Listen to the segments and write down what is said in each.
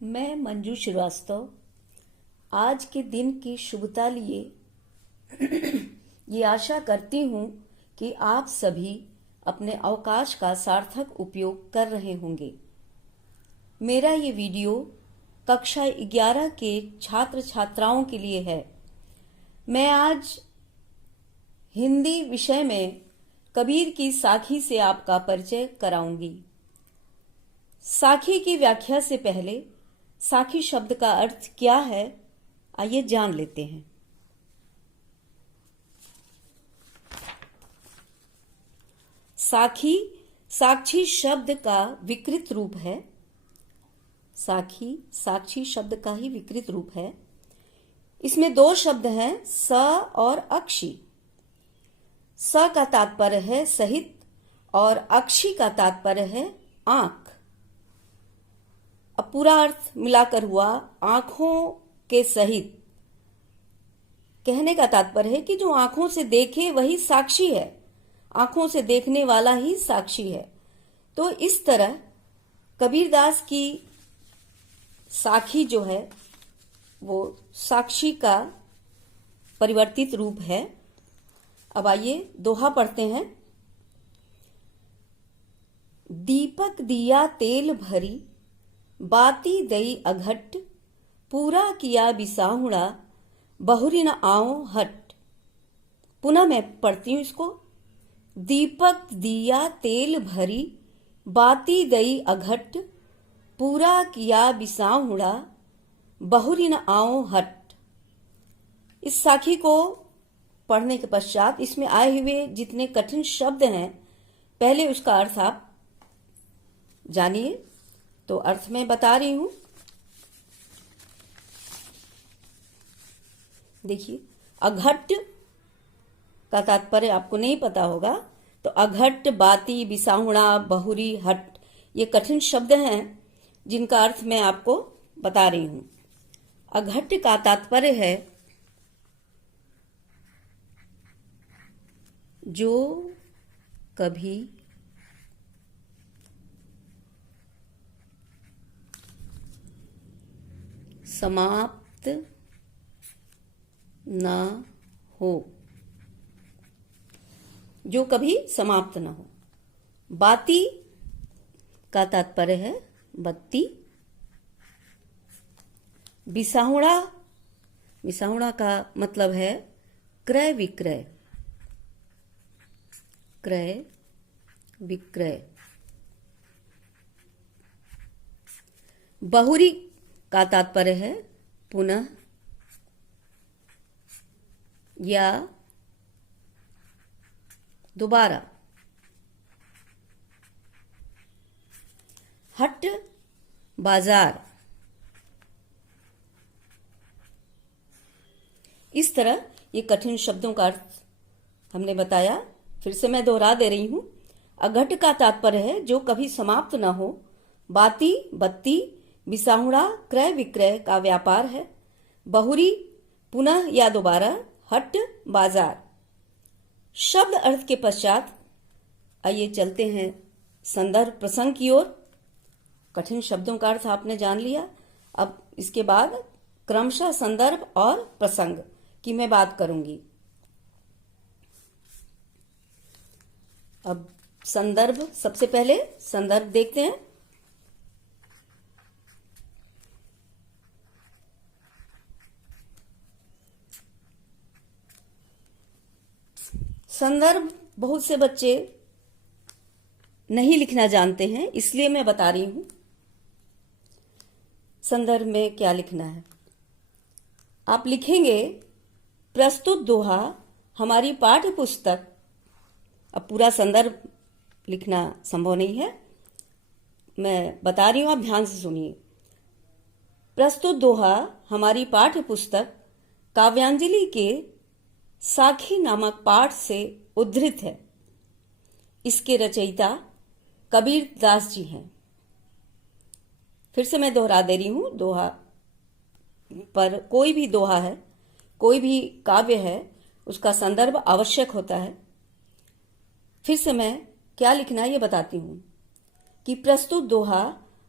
मैं मंजू श्रीवास्तव आज के दिन की शुभता लिए ये आशा करती हूँ कि आप सभी अपने अवकाश का सार्थक उपयोग कर रहे होंगे। मेरा ये वीडियो कक्षा 11 के छात्र छात्राओं के लिए है। मैं आज हिंदी विषय में कबीर की साखी से आपका परिचय कराऊंगी। साखी की व्याख्या से पहले साखी शब्द का अर्थ क्या है, आइए जान लेते हैं। साखी साक्षी शब्द का विकृत रूप है। साखी साक्षी शब्द का ही विकृत रूप है। इसमें दो शब्द हैं, स और अक्षी। स का तात्पर्य है सहित और अक्षी का तात्पर्य है आंख। अब पूरा अर्थ मिलाकर हुआ आंखों के सहित। कहने का तात्पर्य है कि जो आंखों से देखे वही साक्षी है, आंखों से देखने वाला ही साक्षी है। तो इस तरह कबीरदास की साखी जो है वो साक्षी का परिवर्तित रूप है। अब आइए दोहा पढ़ते हैं। दीपक दिया तेल भरी, बाती दई अघट, पूरा किया बिसाहुड़ा, बहुरी न आओ हट। पुनः मैं पढ़ती हूं इसको। दीपक दिया तेल भरी, बाती दई अघट, पूरा किया बिसाहुड़ा, बहुरी न आओ हट। इस साखी को पढ़ने के पश्चात इसमें आए हुए जितने कठिन शब्द हैं, पहले उसका अर्थ आप जानिए। तो अर्थ में बता रही हूं। देखिए, अघट का तात्पर्य आपको नहीं पता होगा, तो अघट, बाती, बिसाहुड़ा, बहुरी, हट ये कठिन शब्द हैं जिनका अर्थ मैं आपको बता रही हूं। अघट का तात्पर्य है जो कभी समाप्त न हो, जो कभी समाप्त न हो। बाती का तात्पर्य है बत्ती। बिसाहुड़ा, बिसाहुड़ा का मतलब है क्रय विक्रय, क्रय विक्रय। बहुरी का तात्पर्य है पुनः या दोबारा। हट, बाजार। इस तरह ये कठिन शब्दों का अर्थ हमने बताया। फिर से मैं दोहरा दे रही हूं। अघट का तात्पर्य है जो कभी समाप्त न हो। बाती बत्ती, बिसाहुड़ा क्रय विक्रय का व्यापार है। बहुरी पुनः या दोबारा, हट बाजार। शब्द अर्थ के पश्चात आइए चलते हैं संदर्भ प्रसंग की ओर। कठिन शब्दों का अर्थ आपने जान लिया। अब इसके बाद क्रमशः संदर्भ और प्रसंग की मैं बात करूंगी। अब संदर्भ, सबसे पहले संदर्भ देखते हैं। संदर्भ बहुत से बच्चे नहीं लिखना जानते हैं, इसलिए मैं बता रही हूं संदर्भ में क्या लिखना है। आप लिखेंगे प्रस्तुत दोहा हमारी पाठ्य पुस्तक। अब पूरा संदर्भ लिखना संभव नहीं है, मैं बता रही हूं, आप ध्यान से सुनिए। प्रस्तुत दोहा हमारी पाठ्य पुस्तक काव्यांजलि के साखी नामक पाठ से उद्धृत है। इसके रचयिता कबीर दास जी हैं। फिर से मैं दोहरा दे रही हूं। दोहा पर कोई भी दोहा है, कोई भी काव्य है, उसका संदर्भ आवश्यक होता है। फिर से मैं क्या लिखना है ये बताती हूं कि प्रस्तुत दोहा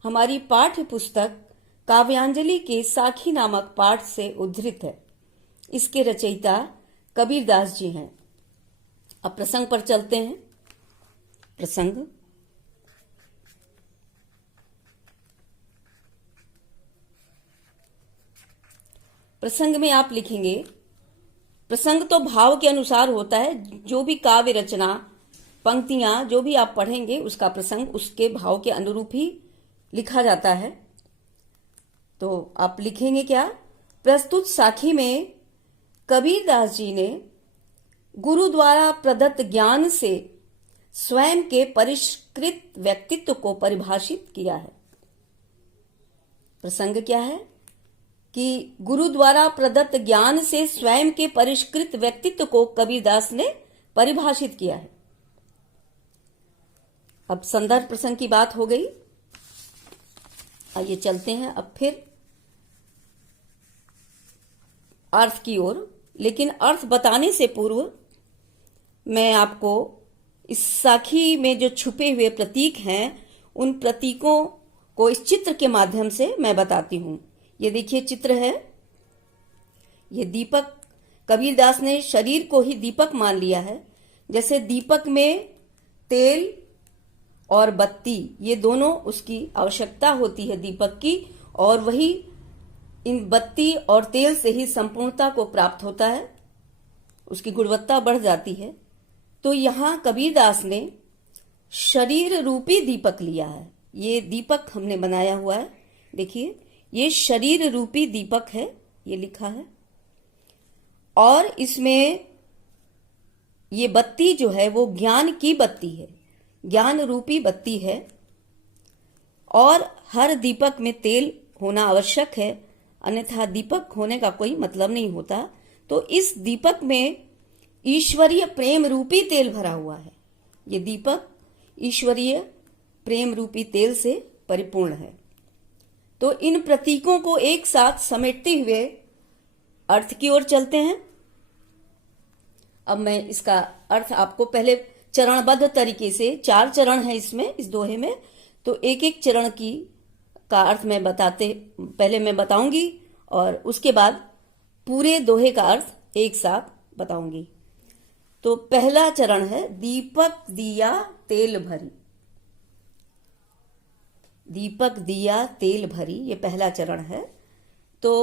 हमारी पाठ्य पुस्तक काव्यांजलि के साखी नामक पाठ से उद्धृत है। इसके रचयिता कबीरदास जी हैं। अब प्रसंग पर चलते हैं। प्रसंग, प्रसंग में आप लिखेंगे, प्रसंग तो भाव के अनुसार होता है। जो भी काव्य रचना, पंक्तियां जो भी आप पढ़ेंगे उसका प्रसंग उसके भाव के अनुरूप ही लिखा जाता है। तो आप लिखेंगे क्या? प्रस्तुत साखी में कबीरदास जी ने गुरु द्वारा प्रदत्त ज्ञान से स्वयं के परिष्कृत व्यक्तित्व को परिभाषित किया है। प्रसंग क्या है कि गुरु द्वारा प्रदत्त ज्ञान से स्वयं के परिष्कृत व्यक्तित्व को कबीरदास ने परिभाषित किया है। अब संदर्भ प्रसंग की बात हो गई। आइए चलते हैं अब फिर अर्थ की ओर। लेकिन अर्थ बताने से पूर्व मैं आपको इस साखी में जो छुपे हुए प्रतीक हैं उन प्रतीकों को इस चित्र के माध्यम से मैं बताती हूं। ये देखिए चित्र है, ये दीपक। कबीरदास ने शरीर को ही दीपक मान लिया है। जैसे दीपक में तेल और बत्ती, ये दोनों उसकी आवश्यकता होती है दीपक की, और वही इन बत्ती और तेल से ही संपूर्णता को प्राप्त होता है, उसकी गुणवत्ता बढ़ जाती है। तो यहां कबीरदास ने शरीर रूपी दीपक लिया है। ये दीपक हमने बनाया हुआ है, देखिए ये शरीर रूपी दीपक है, ये लिखा है। और इसमें ये बत्ती जो है वो ज्ञान की बत्ती है, ज्ञान रूपी बत्ती है। और हर दीपक में तेल होना आवश्यक है, अन्यथा दीपक होने का कोई मतलब नहीं होता। तो इस दीपक में ईश्वरीय प्रेम रूपी तेल भरा हुआ है। ये दीपक ईश्वरीय प्रेम रूपी तेल से परिपूर्ण है। तो इन प्रतीकों को एक साथ समेटते हुए अर्थ की ओर चलते हैं। अब मैं इसका अर्थ आपको पहले चरणबद्ध तरीके से, 4 चरण है इसमें, इस दोहे में, तो एक एक चरण का अर्थ पहले मैं बताऊंगी और उसके बाद पूरे दोहे का अर्थ एक साथ बताऊंगी। तो पहला चरण है दीपक दिया तेल भरी। दीपक दिया तेल भरी, ये पहला चरण है। तो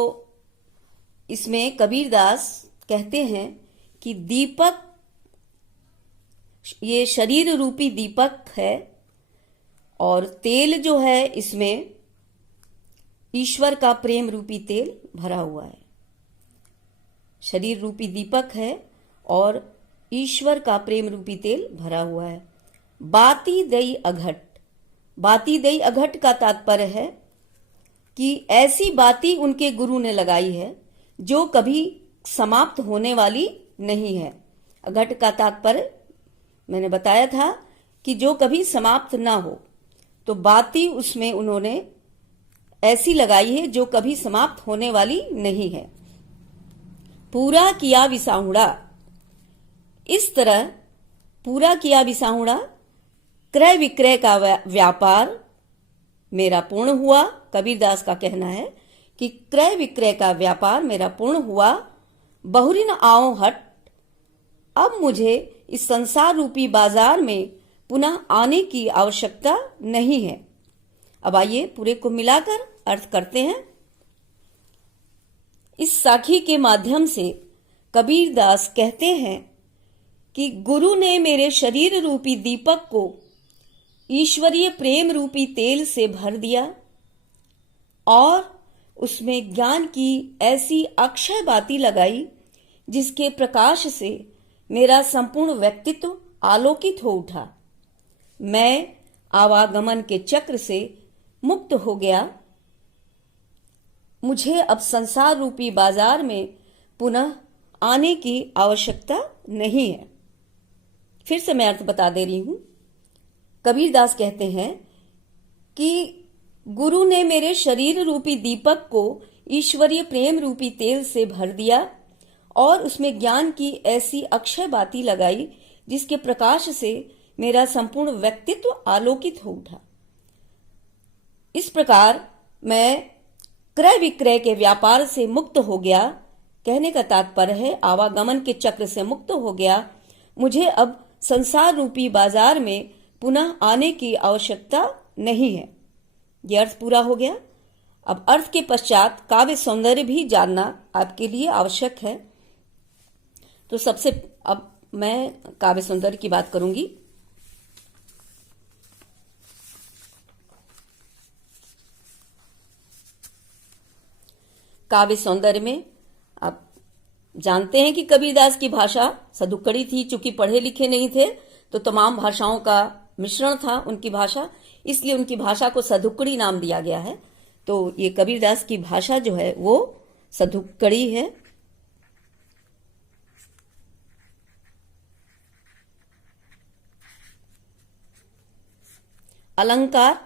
इसमें कबीरदास कहते हैं कि दीपक, ये शरीर रूपी दीपक है, और तेल जो है इसमें ईश्वर का प्रेम रूपी तेल भरा हुआ है। शरीर रूपी दीपक है और ईश्वर का प्रेम रूपी तेल भरा हुआ है। बाती दई अघट, बाती दई अघट का तात्पर्य है कि ऐसी बाती उनके गुरु ने लगाई है जो कभी समाप्त होने वाली नहीं है। अघट का तात्पर्य मैंने बताया था कि जो कभी समाप्त ना हो, तो बाती उसमें उन्होंने ऐसी लगाई है जो कभी समाप्त होने वाली नहीं है। पूरा किया विसाहुड़ा, इस तरह पूरा किया विसाहुड़ा, क्रय विक्रय का व्यापार मेरा पूर्ण हुआ। कबीरदास का कहना है कि क्रय विक्रय का व्यापार मेरा पूर्ण हुआ। बहुरिन आओ हट, अब मुझे इस संसार रूपी बाजार में पुनः आने की आवश्यकता नहीं है। अब आइए पूरे को मिलाकर अर्थ करते हैं। इस साखी के माध्यम से कबीरदास कहते हैं कि गुरु ने मेरे शरीर रूपी दीपक को ईश्वरीय प्रेम रूपी तेल से भर दिया और उसमें ज्ञान की ऐसी अक्षय बाती लगाई जिसके प्रकाश से मेरा संपूर्ण व्यक्तित्व आलोकित हो उठा। मैं आवागमन के चक्र से मुक्त हो गया। मुझे अब संसार रूपी बाजार में पुनः आने की आवश्यकता नहीं है। फिर से मैं अर्थ बता दे रही हूं। कबीरदास कहते हैं कि गुरु ने मेरे शरीर रूपी दीपक को ईश्वरीय प्रेम रूपी तेल से भर दिया और उसमें ज्ञान की ऐसी अक्षय बाती लगाई जिसके प्रकाश से मेरा संपूर्ण व्यक्तित्व आलोकित हो उठा। इस प्रकार मैं क्रय विक्रय के व्यापार से मुक्त हो गया। कहने का तात्पर्य है आवागमन के चक्र से मुक्त हो गया। मुझे अब संसार रूपी बाजार में पुनः आने की आवश्यकता नहीं है। यह अर्थ पूरा हो गया। अब अर्थ के पश्चात काव्य सौंदर्य भी जानना आपके लिए आवश्यक है। तो सबसे अब मैं काव्य सौंदर्य की बात करूंगी। काव्य सौंदर्य में आप जानते हैं कि कबीरदास की भाषा सदुक्कड़ी थी। चूंकि पढ़े लिखे नहीं थे तो तमाम भाषाओं का मिश्रण था उनकी भाषा, इसलिए उनकी भाषा को सदुक्कड़ी नाम दिया गया है। तो ये कबीरदास की भाषा जो है वो सदुक्कड़ी है। अलंकार,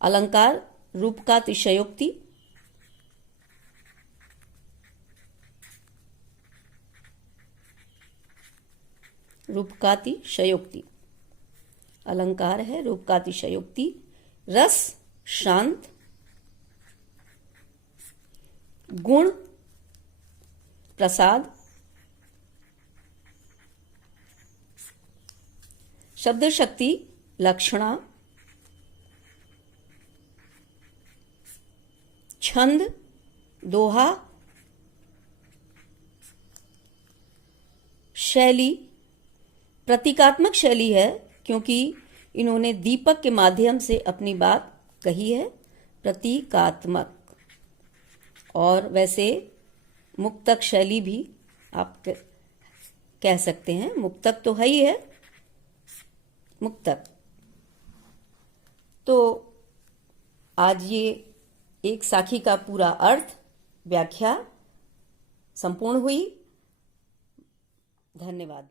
अलंकार रूप का अतिशयोक्ति, रूप का अतिशयोक्ति। अलंकार है रूप का अतिशयोक्ति। रस शांत, गुण प्रसाद, शब्द शक्ति लक्षणा, छंद दोहा, शैली प्रतीकात्मक शैली है क्योंकि इन्होंने दीपक के माध्यम से अपनी बात कही है। प्रतीकात्मक। और वैसे मुक्तक शैली भी आप कह सकते हैं। मुक्तक तो है ही है, मुक्तक। तो आज ये एक साखी का पूरा अर्थ व्याख्या संपूर्ण हुई। धन्यवाद।